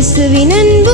இயேசுவின் அன்பு